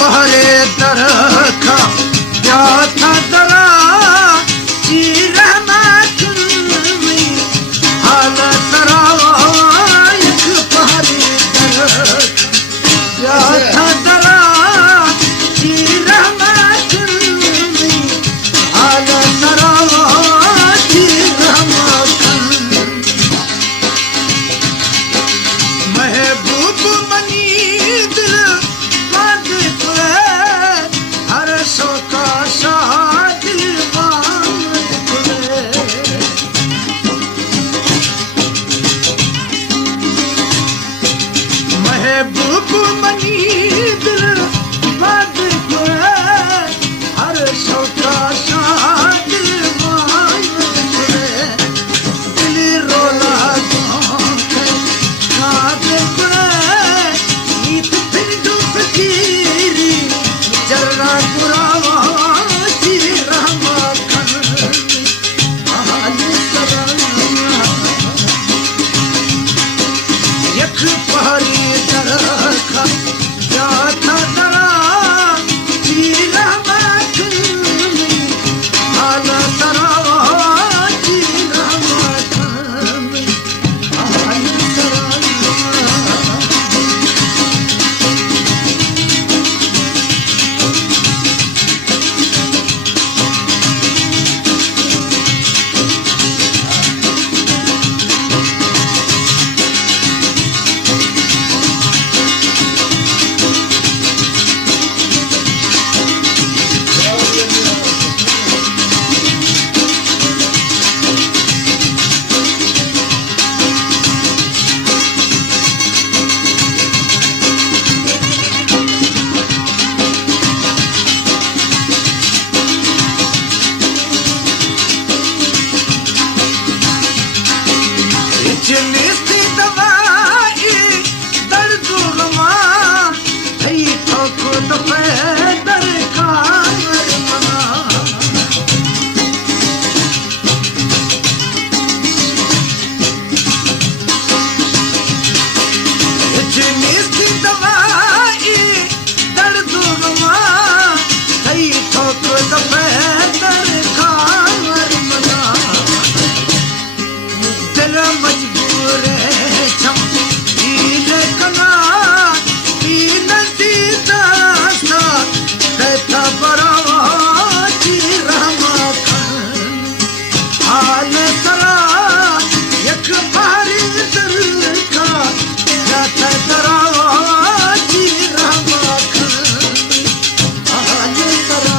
पहरे दरखा क्या था दरा चीर रहमत में हाल तरा एक पहरे दरखा क्या था दरा चीर रहमत में हाल तरा चीर रहमत महबूब मनी दिल हर सो का शाह दिल महबूब मनी दिल हर सो का शाह दिल रोला नीत पिंडू फकीरी जरा पुरावा जी रहमा खन हाल सराया यख पहरी दरखा या था दरा जी रहमा खन हाल सरावा जी रहमा खन हाल सराया जिनसी दवाई दर्द रमा थई ठोको दफे दरकार मना जिनसी दवाई दर्द रमा थई ठोको दफे दरकार मना दिल मजबूर छम नील कना तीन सीता बैठा बरावा जी रहमा खन हाल सरा यक भारी दरखा क्या था दरावा जी रहमा खन हाल सरा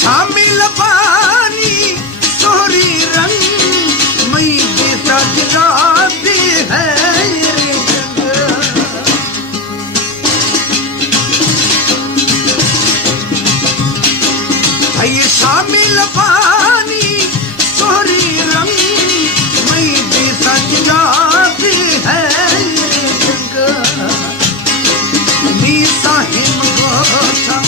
शामिल पानी सोहरी अमिल पानी सोहरी रंग मई भी सच जाती है मीसा हिम गोछा